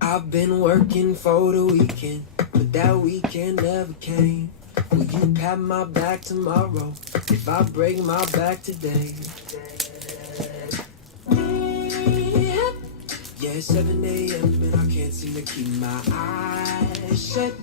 I've been working for the weekend, but that weekend never came. Will you pat my back tomorrow if I break my back today? Yeah, it's 7 a.m. and I can't seem to keep my eyes shut.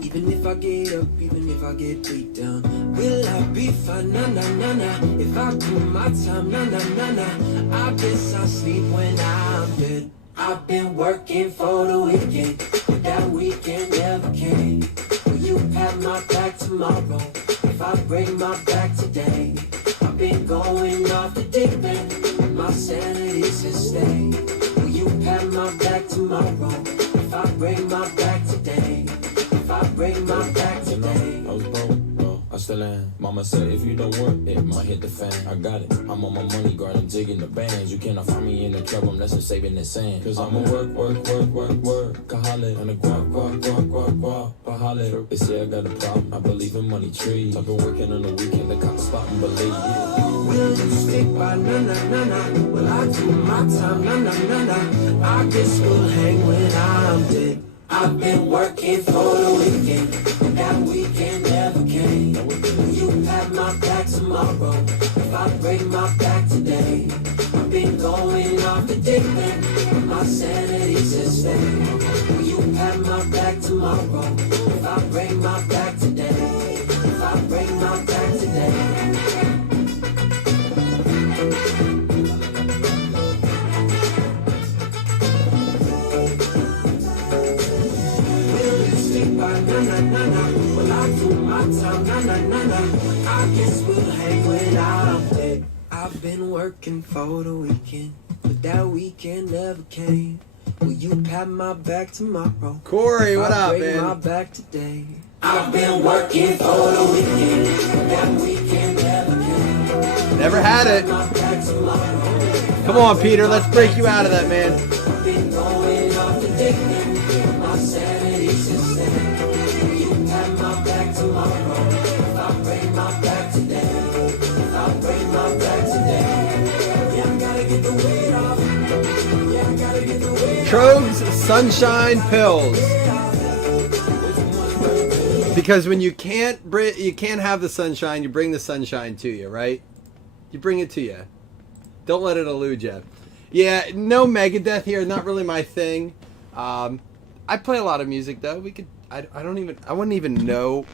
Even if I get up, even if I get beat down, will I be fine? Nah, nah, nah, nah. If I do my time, nah, nah, nah, nah. I guess I'll sleep when I'm dead. I've been working for the weekend, but that weekend never came. Will you pat my back tomorrow if I break my back today? I've been going off the deep end, my sanity's at stake. Will you pat my back tomorrow if I break my back today? If I break my back today. I was broke, no, I still am. Mama said if you don't work, it might hit the fan. I got it, I'm on my money guard, I'm digging the bands. You cannot find me in the club unless I'm saving the sand. Cause I'ma work, kahale. And a guap, bahale. They say I got a problem, I believe in money trees. I've been working on the weekend, the cops spot and believe. Will you stick by, na na na na? Will I do my time, na na na na? I guess we'll hang when I'm dead. I've been working for the weekend, but that weekend never came. Will you pat my back tomorrow if I break my back today? I've been going off the deep end, my sanity's at stake. Will you pat my back tomorrow if I break my back today? If I break my back today? Na na na na, well I do my time, na na na na. I guess we'll hang when I'm dead. I've been working for the weekend, but that weekend never came. Will you pat my back tomorrow? Corey, what up, break man? my back today. I've been working for the weekend, but that weekend never came. Never had it. Come on, Peter, let's break you out of that, man. I've been going off the deep end, my sanity's at stake. Tomorrow, if I break my back today, if I break my back today, yeah, I gotta get the weight off. Yeah, I gotta get the weight off. Trogs Sunshine Pills. Because when you can't have the sunshine, you bring the sunshine to you, right? You bring it to you. Don't let it elude you. Yeah, no Megadeth here. Not really my thing. I play a lot of music though. I wouldn't even know.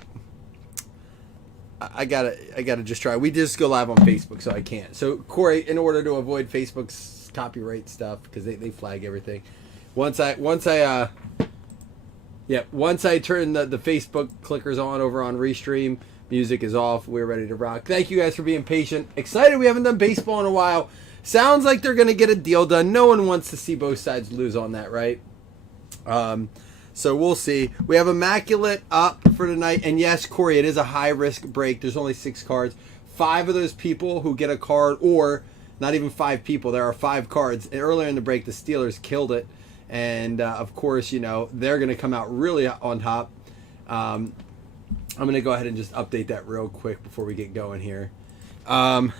I gotta just try. We just go live on Facebook, so I can't. So Corey, in order to avoid Facebook's copyright stuff, because they flag everything. Once I turn the Facebook clickers on over on Restream, music is off. We're ready to rock. Thank you guys for being patient. Excited. We haven't done baseball in a while. Sounds like they're gonna get a deal done. No one wants to see both sides lose on that, right? So we'll see. We have Immaculate up for tonight. And yes, Corey, it is a high-risk break. There's only 6 cards. 5 of those people who get a card, or not even 5 people. There are 5 cards. And earlier in the break, the Steelers killed it. And, of course, you know, they're going to come out really on top. I'm going to go ahead and just update that real quick before we get going here. It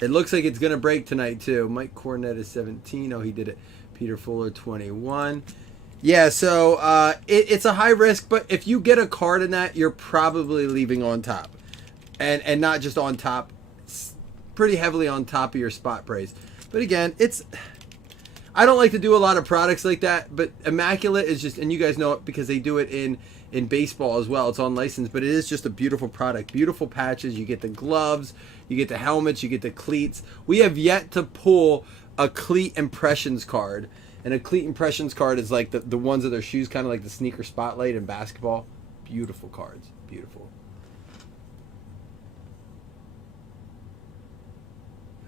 looks like it's going to break tonight, too. Mike Cornett is 17. Oh, he did it. Peter Fuller, 21. Yeah, so it's a high risk, but if you get a card in that, you're probably leaving on top. And not just on top, pretty heavily on top of your spot price. But again, I don't like to do a lot of products like that, but Immaculate is just, and you guys know it because they do it in baseball as well. It's on license, but it is just a beautiful product. Beautiful patches. You get the gloves, you get the helmets, you get the cleats. We have yet to pull a cleat impressions card, and a cleat impressions card is like the ones of their shoes, kind of like the sneaker spotlight in basketball. Beautiful cards, beautiful.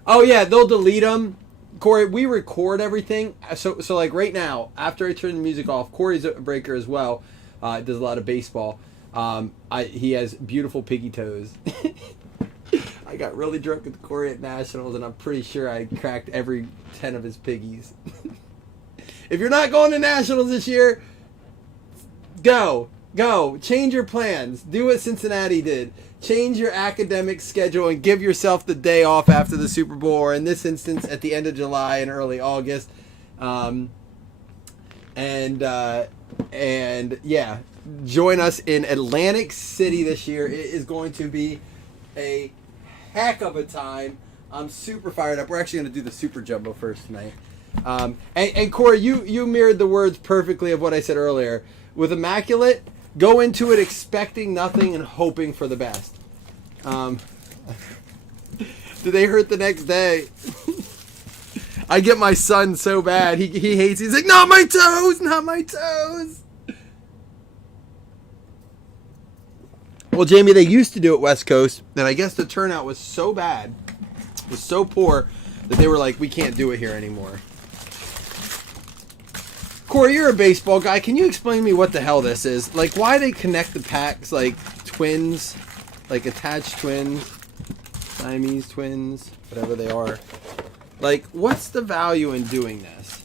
Oh yeah, they'll delete them. Corey, we record everything, so like right now, after I turn the music off, Corey's a breaker as well. Does a lot of baseball. He has beautiful piggy toes. I got really drunk with Corey at Nationals, and I'm pretty sure I cracked every 10 of his piggies. If you're not going to Nationals this year, go. Change your plans. Do what Cincinnati did. Change your academic schedule and give yourself the day off after the Super Bowl, or in this instance, at the end of July and early August. And yeah, join us in Atlantic City this year. It is going to be a heck of a time. I'm super fired up. We're actually going to do the Super Jumbo first tonight. And Corey, you mirrored the words perfectly of what I said earlier. With Immaculate, go into it expecting nothing and hoping for the best. Do they hurt the next day? I get my son so bad. He hates. He's like, not my toes, not my toes. Well, Jamie, they used to do it West Coast, and I guess the turnout was so bad, was so poor, that they were like, we can't do it here anymore. Corey, you're a baseball guy. Can you explain to me what the hell this is? Like, why they connect the packs like twins, like attached twins, Siamese twins, whatever they are. Like, what's the value in doing this?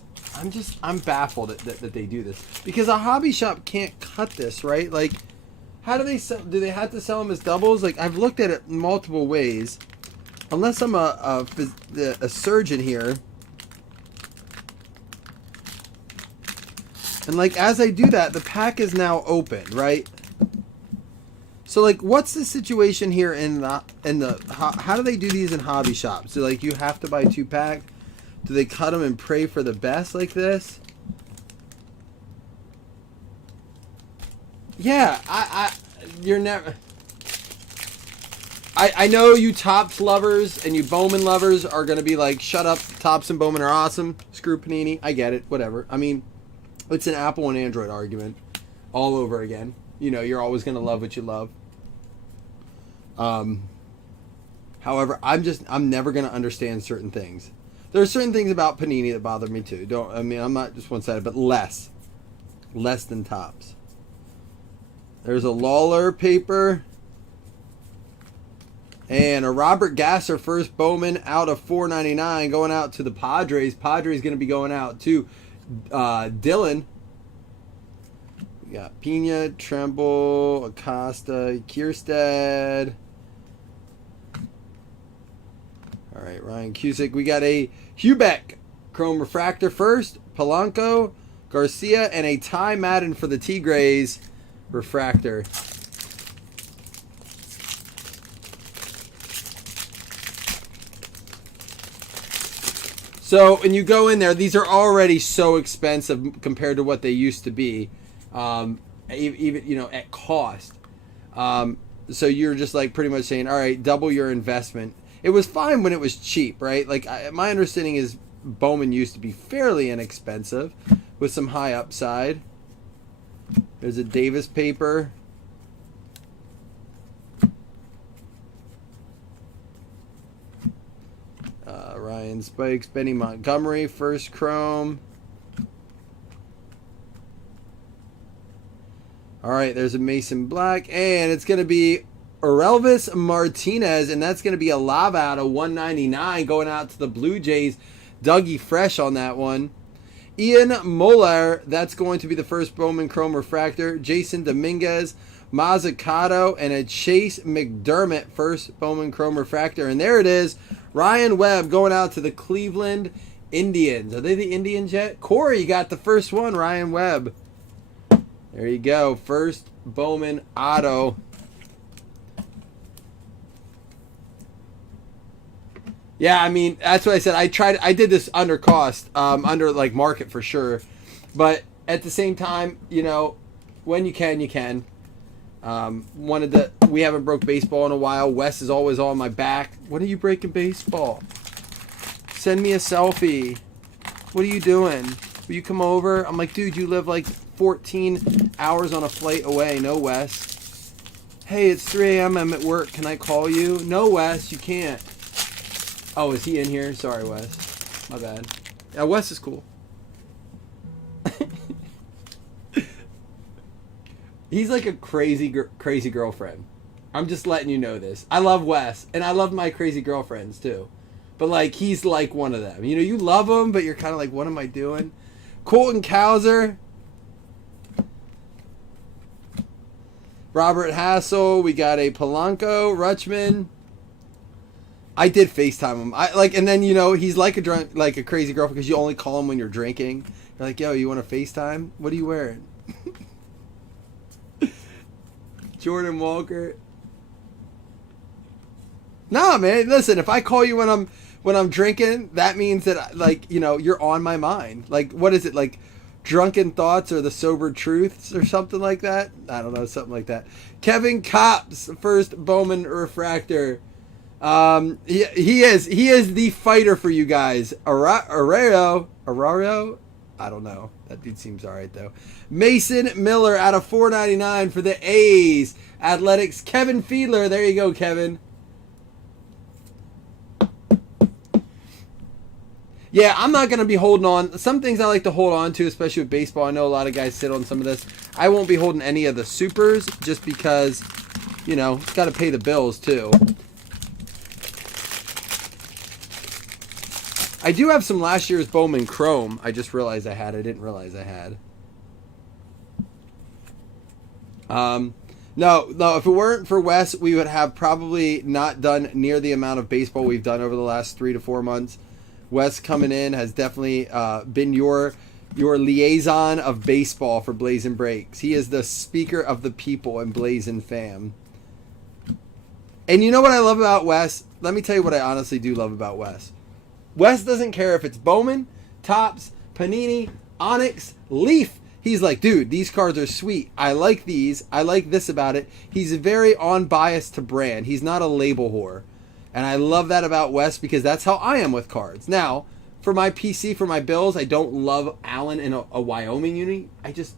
I'm baffled that they do this. Because a hobby shop can't cut this, right? Like, how do they sell? Do they have to sell them as doubles? Like, I've looked at it multiple ways. Unless I'm a surgeon here. And, like, as I do that, the pack is now open, right? So, like, what's the situation here how do they do these in hobby shops? So, like, you have to buy 2-pack? Do they cut them and pray for the best like this? Yeah, you're never... I know you Topps lovers and you Bowman lovers are going to be like, shut up, Topps and Bowman are awesome. Screw Panini. I get it, whatever. I mean, it's an Apple and Android argument all over again. You know, you're always going to love what you love. However, I'm never going to understand certain things. There are certain things about Panini that bother me too. I'm not just one-sided, but less than Topps. There's a Lawler paper and a Robert Gasser first Bowman out of $4.99 going out to the Padres. Padres going to be going out to Dylan. We got Pena, Tremble, Acosta, Kierstead. All right, Ryan Cusick. We got a Hubeck Chrome Refractor first, Polanco, Garcia, and a Ty Madden for the Tigres Refractor. So, when you go in there, these are already so expensive compared to what they used to be, even at cost. So you're just like pretty much saying, all right, double your investment. It was fine when it was cheap, right? Like my understanding is Bowman used to be fairly inexpensive with some high upside. There's a Davis paper. Ryan Spikes, Benny Montgomery, first chrome. All right, there's a Mason Black, and it's going to be Orelvis Martinez, and that's going to be a lava out of 199 going out to the Blue Jays. Dougie Fresh on that one. Ian Moller, that's going to be the first Bowman Chrome Refractor. Jason Dominguez, Mazzucato, and a Chase McDermott first Bowman Chrome Refractor. And there it is, Ryan Webb going out to the Cleveland Indians. Are they the Indians yet? Corey got the first one, Ryan Webb. There you go, first Bowman auto. Yeah, I mean, that's what I said. I did this under cost, under like market for sure. But at the same time, when you can, you can. We haven't broke baseball in a while. Wes is always on my back. When are you breaking baseball? Send me a selfie. What are you doing? Will you come over? I'm like, dude, you live like 14 hours on a flight away. No, Wes. Hey, it's 3 a.m. I'm at work. Can I call you? No, Wes, you can't. Oh, is he in here? Sorry, Wes. My bad. Yeah, Wes is cool. He's like a crazy girlfriend. I'm just letting you know this. I love Wes, and I love my crazy girlfriends too. But like, he's like one of them. You love him, but you're kind of like, what am I doing? Colton Cowser. Robert Hassel. We got a Polanco, Rutschman. I did FaceTime him. And then he's like a crazy girlfriend because you only call him when you're drinking. They're like, yo, you want to FaceTime? What are you wearing? Jordan Walker. Nah, man. Listen, if I call you when I'm drinking, that means that, like, you know, you're on my mind. Like, what is it, like Drunken Thoughts or the Sober Truths or something like that? I don't know, something like that. Kevin Kopp's first Bowman refractor. He is the fighter for you guys. Arario. I don't know. That dude seems alright though. Mason Miller out of 4.99 for the A's. Athletics. Kevin Fiedler. There you go, Kevin. Yeah, I'm not going to be holding on. Some things I like to hold on to, especially with baseball. I know a lot of guys sit on some of this. I won't be holding any of the supers just because, you know, it's got to pay the bills too. I do have some last year's Bowman Chrome. I just realized I had. I didn't realize I had. No, if it weren't for Wes, we would have probably not done near the amount of baseball we've done over the last 3 to 4 months. Wes coming in has definitely been your liaison of baseball for Blazing Breaks. He is the speaker of the people in Blazing Fam. And you know what I love about Wes? Let me tell you what I honestly do love about Wes. Wes doesn't care if it's Bowman, Topps, Panini, Onyx, Leaf. He's like, dude, these cards are sweet. I like these. I like this about it. He's very unbiased to brand. He's not a label whore. And I love that about Wes because that's how I am with cards. Now, for my PC, for my bills, I don't love Allen in a Wyoming uni.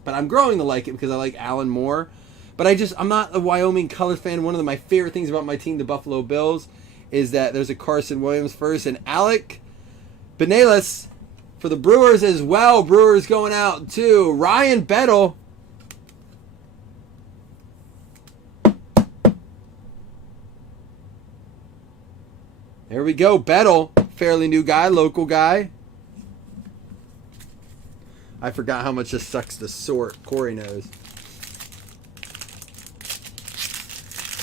But I'm growing to like it because I like Allen more. But I'm not a Wyoming Colors fan. One of my favorite things about my team, the Buffalo Bills, is that there's a Carson Williams first and Alec Benelis for the Brewers as well. Brewers going out to Ryan Bettle. There we go. Bettle, fairly new guy, local guy. I forgot how much this sucks to sort. Corey knows.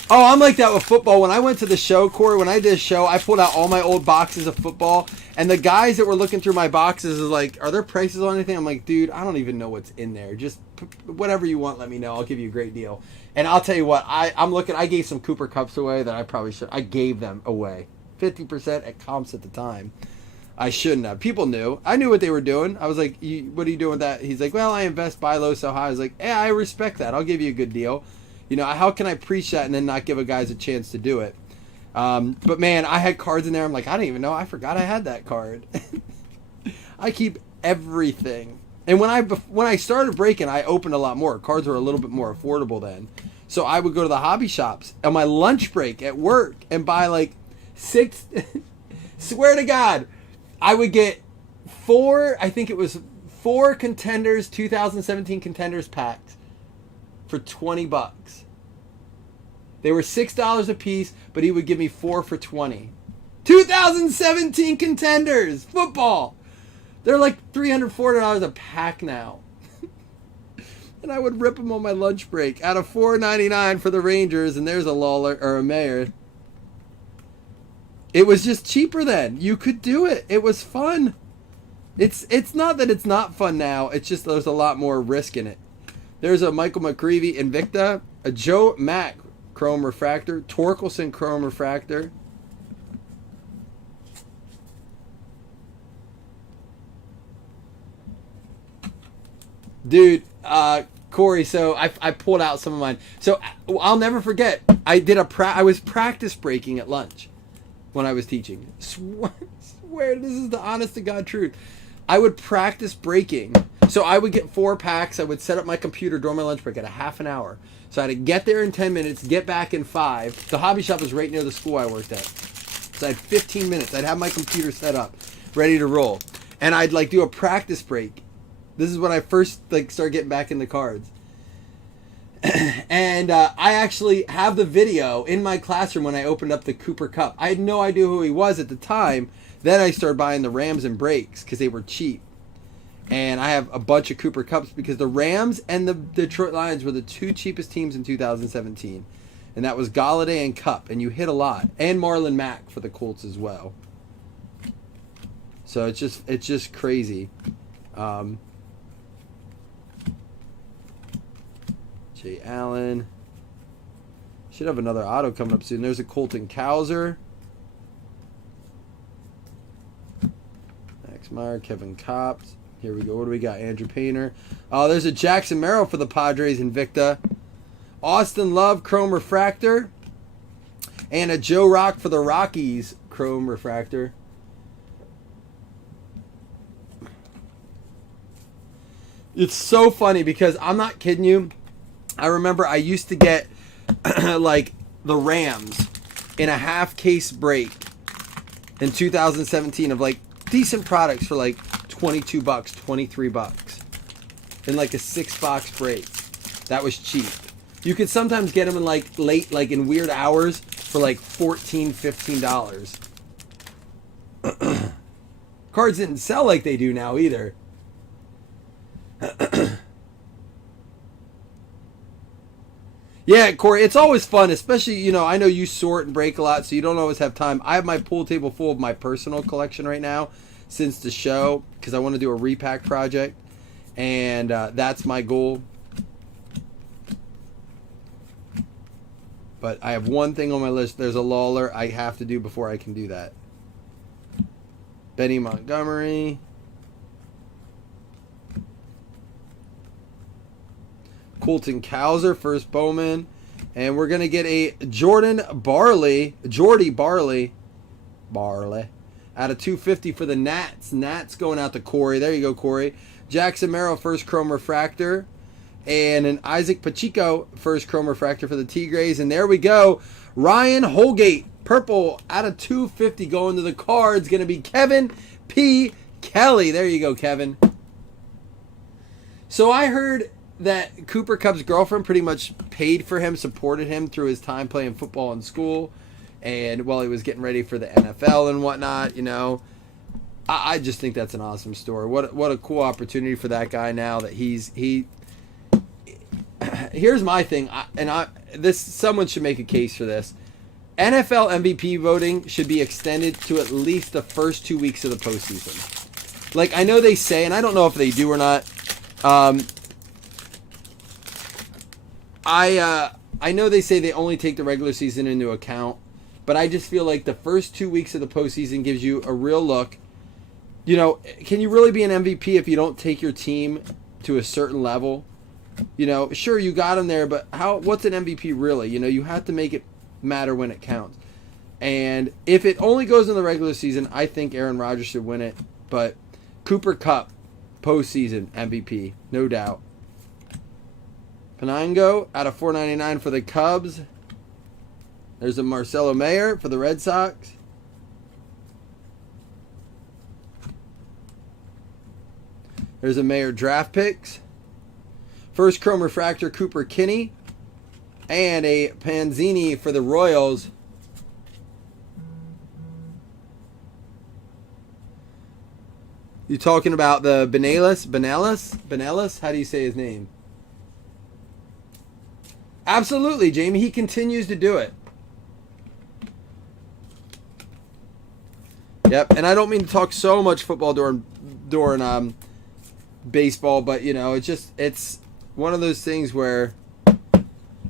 Oh, I'm like that with football. When I went to the show, Corey, when I did a show, I pulled out all my old boxes of football. And the guys that were looking through my boxes is like, are there prices on anything? I'm like, dude, I don't even know what's in there. Just whatever you want, let me know. I'll give you a great deal. And I'll tell you what, I gave some Cooper Cups away that I probably should. I gave them away. 50% at comps at the time. I shouldn't have. People knew. I knew what they were doing. I was like, what are you doing with that? He's like, well, I invest buy low, sell high. I was like, yeah, I respect that. I'll give you a good deal. You know, how can I preach that and then not give a guys a chance to do it? But man, I had cards in there. I'm like, I don't even know. I forgot I had that card. I keep everything. And when I started breaking, I opened a lot more. Cards were a little bit more affordable then. So I would go to the hobby shops on my lunch break at work and buy like 6. Swear to God, I would get 4. I think it was 4 contenders, 2017 contenders packed for $20. They were $6 a piece, but he would give me 4 for $20. 2017 contenders football. They're like $300, $400 a pack now. And I would rip them on my lunch break out of $4.99 for the Rangers, and there's a Lawler or a Mayer. It was just cheaper then. You could do it. It was fun. It's not that it's not fun now. It's just there's a lot more risk in it. There's a Michael McCreevy Invicta, a Joe Mack Chrome Refractor, Torkelson Chrome Refractor. Dude, Corey, so I pulled out some of mine. So I'll never forget. I was practice breaking at lunch when I was teaching. Swear this is the honest to God truth. I would practice breaking. So I would get 4 packs. I would set up my computer during my lunch break at a half an hour. So I had to get there in 10 minutes, get back in 5. The hobby shop was right near the school I worked at. So I had 15 minutes. I'd have my computer set up, ready to roll. And I'd like do a practice break. This is when I first like started getting back in the cards. And I actually have the video in my classroom when I opened up the Cooper Cup. I had no idea who he was at the time. Then I started buying the Rams and breaks because they were cheap. And I have a bunch of Cooper Cups because the Rams and the Detroit Lions were the 2 cheapest teams in 2017. And that was Galladay and Cup. And you hit a lot. And Marlon Mack for the Colts as well. So it's just crazy. Jay Allen. Should have another auto coming up soon. There's a Colton Cowser. Max Meyer, Kevin Kopps. Here we go. What do we got? Andrew Painter. Oh, there's a Jackson Merrill for the Padres Invicta. Austin Love, Chrome Refractor. And a Joe Rock for the Rockies, Chrome Refractor. It's so funny because I'm not kidding you. I remember I used to get like the Rams in a half case break in 2017 of like decent products for like $22, $23 in like a 6-box break. That was cheap. You could sometimes get them in like late, like in weird hours for like $14, $15. Cards didn't sell like they do now either. Yeah, Corey, it's always fun, especially, you know, I know you sort and break a lot, so you don't always have time. I have my pool table full of my personal collection right now since the show, because I want to do a repack project, and that's my goal. But I have one thing on my list. There's a Lawler I have to do before I can do that. Benny Montgomery. Colton Cowser, first Bowman. And we're going to get a Jordy Barley, out of 250 for the Nats. Nats going out to Corey. There you go, Corey. Jackson Merrill, first Chrome Refractor. And an Isaac Pacheco, first Chrome Refractor for the Tigres. And there we go. Ryan Holgate, purple, out of 250 going to the Cards. Going to be Kevin P. Kelly. There you go, Kevin. So I heard that Cooper Kupp's girlfriend pretty much paid for him, supported him through his time playing football in school, and while he was getting ready for the NFL and whatnot, you know. I just think that's an awesome story. What a cool opportunity for that guy now that he. Here's my thing, someone should make a case for this. NFL MVP voting should be extended to at least the first 2 weeks of the postseason. Like, I know they say, and I don't know if they do or not. I know they say they only take the regular season into account, but I just feel like the first 2 weeks of the postseason gives you a real look. You know, can you really be an MVP if you don't take your team to a certain level? You know, sure, you got them there, but what's an MVP really? You know, you have to make it matter when it counts. And if it only goes in the regular season, I think Aaron Rodgers should win it. But Cooper Kupp, postseason MVP, no doubt. Penango out of $4.99 for the Cubs. There's a Marcelo Mayer for the Red Sox. There's a Mayer draft picks. First Chrome Refractor, Cooper Kinney. And a Panzini for the Royals. You talking about the Benelis? How do you say his name? Absolutely, Jamie. He continues to do it. Yep, and I don't mean to talk so much football during baseball, but you know, it's one of those things where,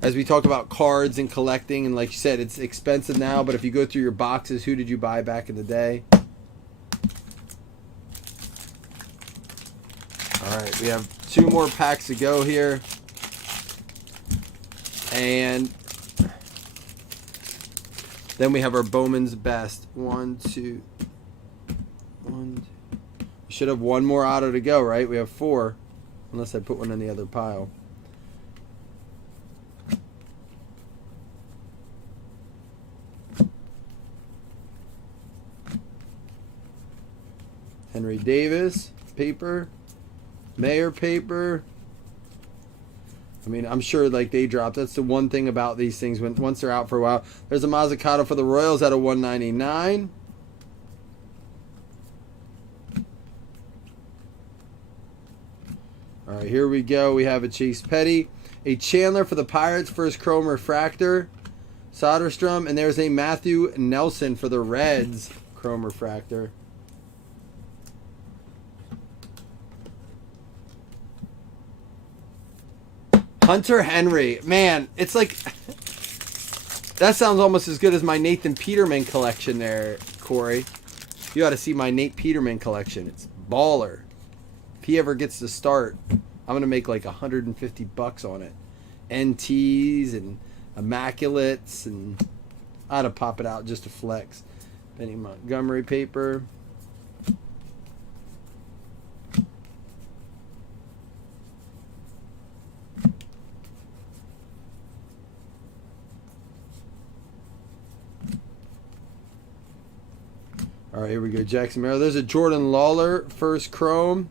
as we talk about cards and collecting, and like you said, it's expensive now, but if you go through your boxes, who did you buy back in the day? All right, we have 2 more packs to go here. And then we have our Bowman's Best. 1, 2, 1, 2. We should have 1 more auto to go, right? We have 4. Unless I put one in the other pile. Henry Davis, paper. Mayer paper. I mean, I'm sure like they dropped. That's the one thing about these things once they're out for a while. There's a Mazzucato for the Royals at a $1.99. All right, here we go. We have a Chase Petty, a Chandler for the Pirates, first Chrome Refractor, Soderstrom, and there's a Matthew Nelson for the Reds, Chrome Refractor. Hunter Henry. Man, it's like... That sounds almost as good as my Nathan Peterman collection there, Corey. You ought to see my Nate Peterman collection. It's baller. If he ever gets to start, I'm going to make like $150 on it. NTs and Immaculates, and I ought to pop it out just to flex. Benny Montgomery paper. All right, here we go. Jackson Merrill. There's a Jordan Lawler first chrome.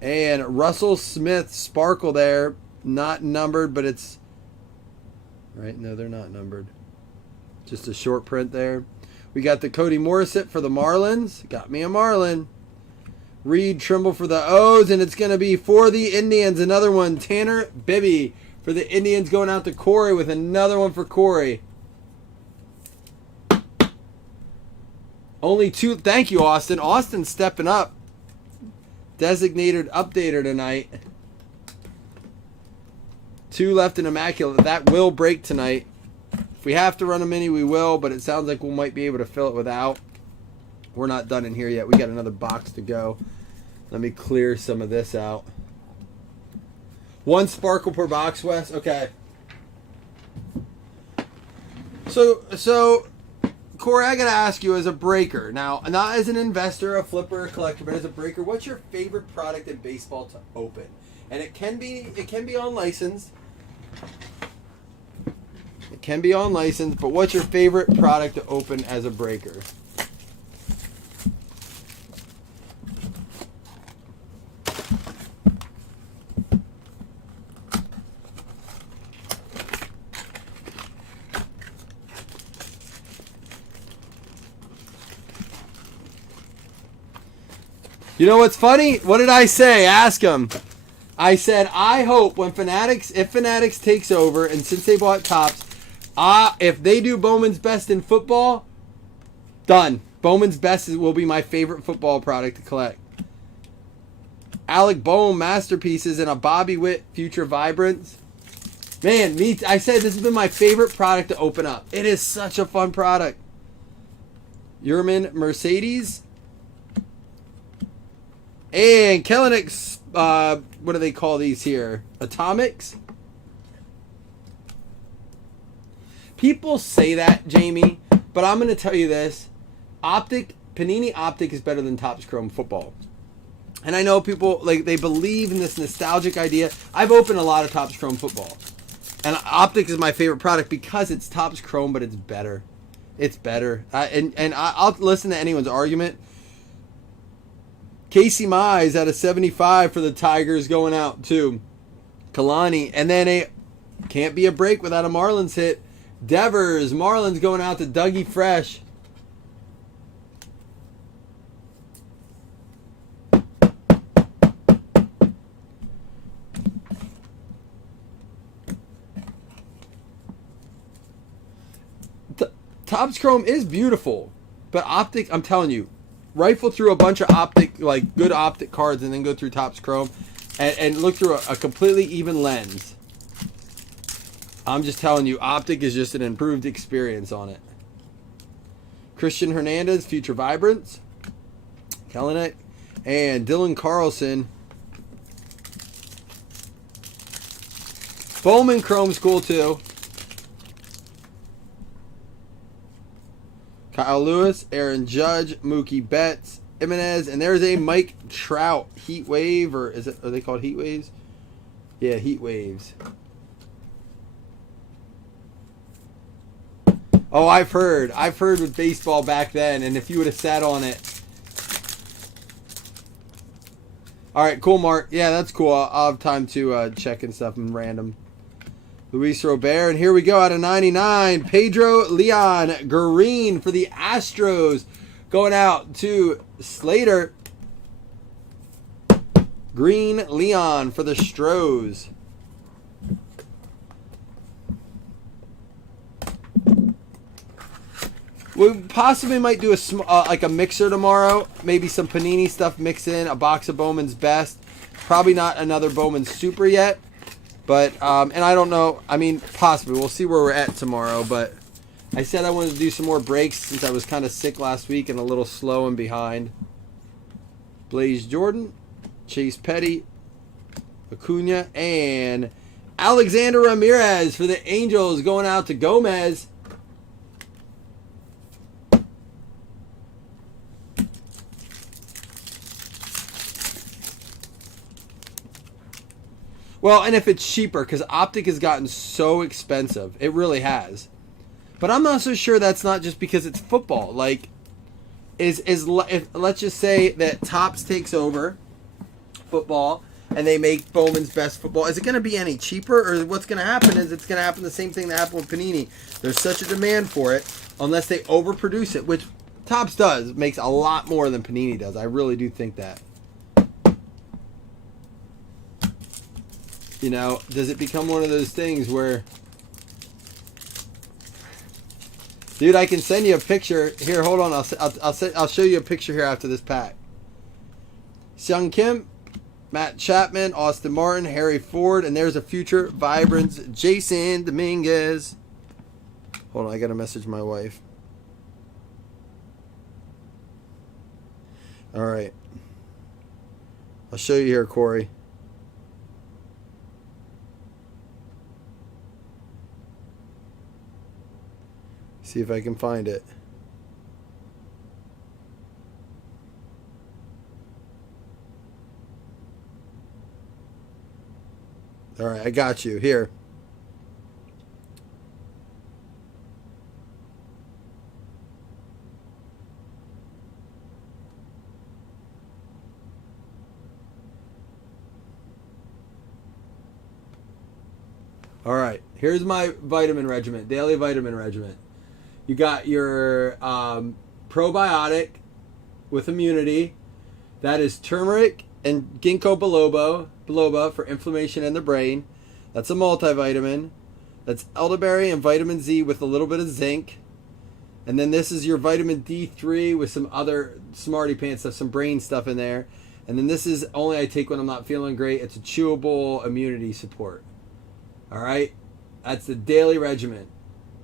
And Russell Smith sparkle there. Not numbered, but it's... Right? No, they're not numbered. Just a short print there. We got the Cody Morissette for the Marlins. Got me a Marlin. Reed Trimble for the O's. And it's going to be for the Indians. Another one. Tanner Bibby for the Indians, going out to Corey with another one for Corey. Only two. Thank you, Austin. Austin stepping up. Designated updater tonight. 2 left in Immaculate. That will break tonight. If we have to run a mini, we will, but it sounds like we might be able to fill it without. We're not done in here yet. We got another box to go. Let me clear some of this out. 1 sparkle per box, Wes. Okay. So, Corey, I gotta ask you as a breaker now, not as an investor, a flipper, a collector, but as a breaker, what's your favorite product in baseball to open? And it can be unlicensed. It can be unlicensed, but what's your favorite product to open as a breaker? You know what's funny? What did I say? Ask him. I said, I hope if Fanatics takes over, and since they bought Topps, if they do Bowman's Best in football, done. Bowman's Best will be my favorite football product to collect. Alec Bohm masterpieces and a Bobby Witt Future Vibrance. Man, I said this has been my favorite product to open up. It is such a fun product. Yerman Mercedes. And Kelenic, what do they call these here? Atomics? People say that, Jamie, but I'm going to tell you this. Panini Optic is better than Topps Chrome football. And I know people, like, they believe in this nostalgic idea. I've opened a lot of Topps Chrome football. And Optic is my favorite product because it's Topps Chrome, but it's better. It's better. I'll listen to anyone's argument. Casey Mize at a 75 for the Tigers going out to Kalani. And then it can't be a break without a Marlins hit. Devers, Marlins going out to Dougie Fresh. Topps Chrome is beautiful, but Optic, I'm telling you, rifle through a bunch of Optic, like good Optic cards, and then go through Topps Chrome and look through a completely even lens. I'm just telling you, Optic is just an improved experience on it. Christian Hernandez, Future Vibrance. Kelenic. And Dylan Carlson. Bowman Chrome's cool too. Kyle Lewis, Aaron Judge, Mookie Betts, Jimenez, and there's a Mike Trout Heat Wave, or are they called Heat Waves? Yeah, Heat Waves. Oh, I've heard with baseball back then, and if you would have sat on it. All right, cool, Mark. Yeah, that's cool. I'll have time to check and stuff and random. Luis Robert, and here we go out of 99. Pedro Leon Green for the Astros. Going out to Slater. Green Leon for the Stros. We possibly might do like a mixer tomorrow. Maybe some Panini stuff mixed in. A box of Bowman's Best. Probably not another Bowman Super yet. But, and I don't know. I mean, possibly. We'll see where we're at tomorrow. But I said I wanted to do some more breaks since I was kind of sick last week and a little slow and behind. Blaze Jordan, Chase Petty, Acuna, and Alexander Ramirez for the Angels going out to Gomez. Well, and if it's cheaper, because Optic has gotten so expensive. It really has. But I'm not so sure that's not just because it's football. Like, if let's just say that Topps takes over football and they make Bowman's Best football, is it going to be any cheaper? Or what's going to happen is it's going to happen the same thing that happened with Panini. There's such a demand for it, unless they overproduce it, which Topps does, makes a lot more than Panini does. I really do think that. You know, does it become one of those things where... Dude, I can send you a picture. Here, hold on. I'll show you a picture here after this pack. Seung Kim, Matt Chapman, Austin Martin, Harry Ford, and there's a future Vibrance, Jason Dominguez. Hold on, I gotta message my wife. All right. I'll show you here, Corey. See if I can find it. All right, I got you. Here. All right, here's my vitamin regimen, daily vitamin regimen. You got your probiotic with immunity. That is turmeric and ginkgo biloba for inflammation in the brain. That's a multivitamin. That's elderberry and vitamin Z with a little bit of zinc. And then this is your vitamin D3 with some other smarty pants stuff, some brain stuff in there. And then this is only I take when I'm not feeling great. It's a chewable immunity support. All right? That's the daily regimen.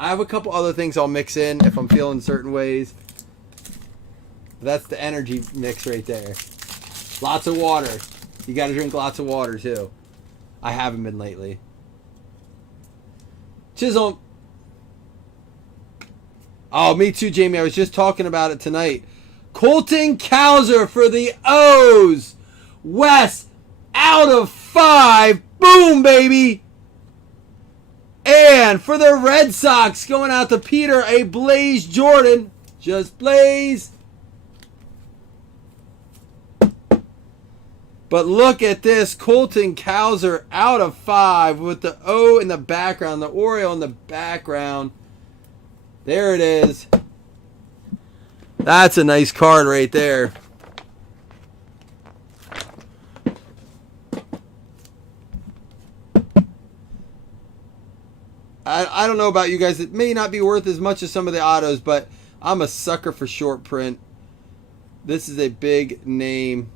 I have a couple other things I'll mix in if I'm feeling certain ways. That's the energy mix right there. Lots of water. You got to drink lots of water too. I haven't been lately. Chisholm. Oh, me too, Jamie. I was just talking about it tonight. Colton Cowser for the O's. West out of 5. Boom, baby. And for the Red Sox, going out to Peter, a Blaze Jordan. Just Blaze. But look at this. Colton Cowser out of 5 with the O in the background, the Oriole in the background. There it is. That's a nice card right there. I don't know about you guys. It may not be worth as much as some of the autos, but I'm a sucker for short print. This is a big name.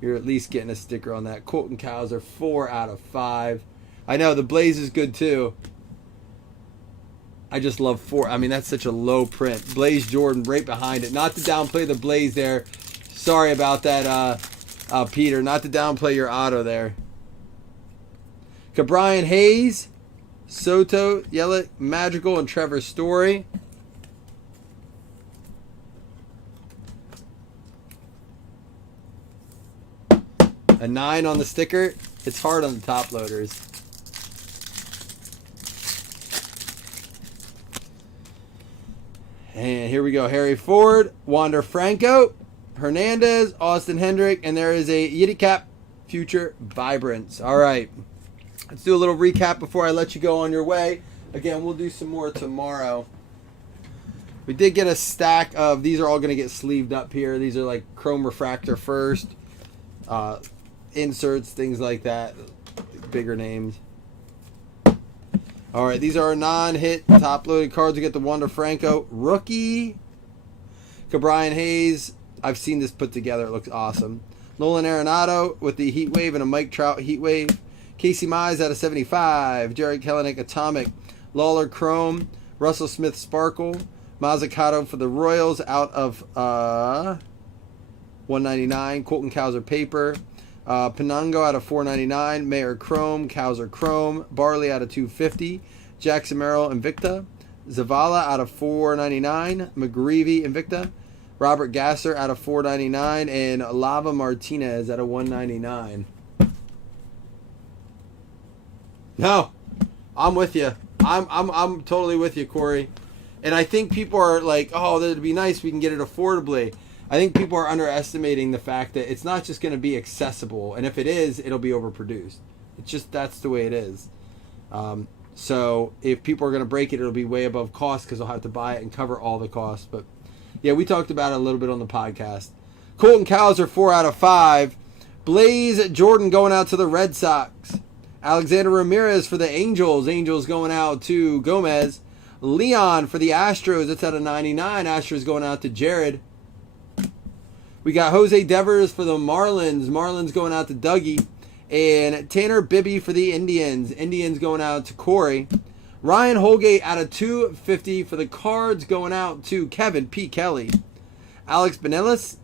You're at least getting a sticker on that. Colton Cowser, 4 out of 5. I know, the Blaze is good too. I just love 4. I mean, that's such a low print. Blaze Jordan right behind it. Not to downplay the Blaze there. Sorry about that, Peter. Not to downplay your auto there. Cabrian Hayes, Soto, Yelich, Madrigal, and Trevor Story. A 9 on the sticker. It's hard on the top loaders. And here we go. Harry Ford, Wander Franco, Hernandez, Austin Hendrick, and there is a Yiddy Cap Future Vibrance. All right. Let's do a little recap before I let you go on your way. Again, we'll do some more tomorrow. We did get a stack of, these are all going to get sleeved up here. These are like chrome refractor first. Inserts, things like that. Bigger names. All right, these are our non-hit top-loaded cards. We get the Wander Franco rookie. Cabrian Hayes. I've seen this put together. It looks awesome. Nolan Arenado with the Heat Wave and a Mike Trout Heat Wave. Casey Mize out of 75. Jared Kelenic Atomic. Lawler Chrome. Russell Smith Sparkle. Mazzucato for the Royals out of 199. Colton Cowser Paper. Penango out of 499. Mayer Chrome. Cowser Chrome. Barley out of 250. Jackson Merrill Invicta. Zavala out of 499. McGreevy Invicta. Robert Gasser out of 499. And Lava Martinez out of 199. No, I'm with you. I'm totally with you, Corey. And I think people are like, oh, that'd be nice. We can get it affordably. I think people are underestimating the fact that it's not just going to be accessible. And if it is, it'll be overproduced. It's just, that's the way it is. So if people are going to break it, it'll be way above cost because they'll have to buy it and cover all the costs. But yeah, we talked about it a little bit on the podcast. Colton Cowser, 4 out of 5. Blaze Jordan going out to the Red Sox. Alexander Ramirez for the Angels. Angels going out to Gomez. Leon for the Astros. That's out of 99. Astros going out to Jared. We got Jose Devers for the Marlins. Marlins going out to Dougie. And Tanner Bibby for the Indians. Indians going out to Corey. Ryan Holgate out of 250 for the Cards going out to Kevin P. Kelly. Alex Benelis,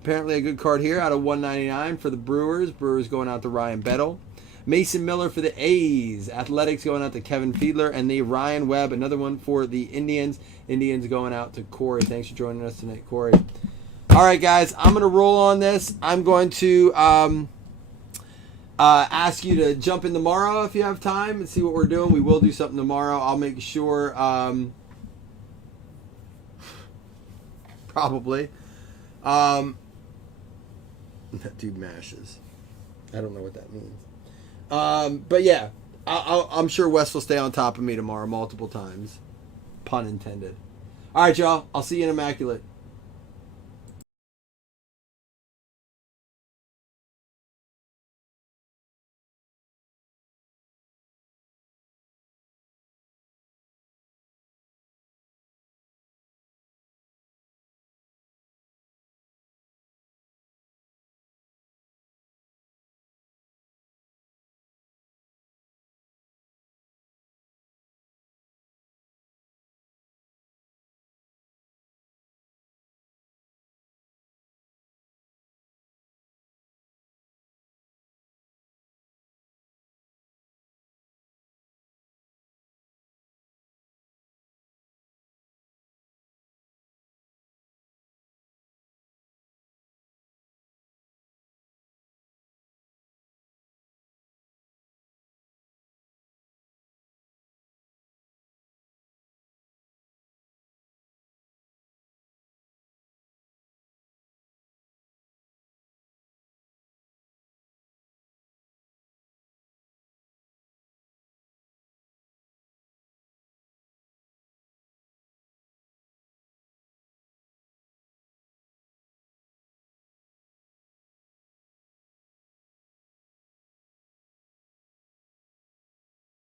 apparently a good card here, out of 199 for the Brewers. Brewers going out to Ryan Bettle. Mason Miller for the A's. Athletics going out to Kevin Fiedler. And the Ryan Webb, another one for the Indians. Indians going out to Corey. Thanks for joining us tonight, Corey. All right, guys, I'm going to roll on this. I'm going to ask you to jump in tomorrow if you have time and see what we're doing. We will do something tomorrow. I'll make sure, probably. That dude mashes. I don't know what that means. But yeah, I'm sure Wes will stay on top of me tomorrow multiple times. Pun intended. All right, y'all. I'll see you in Immaculate.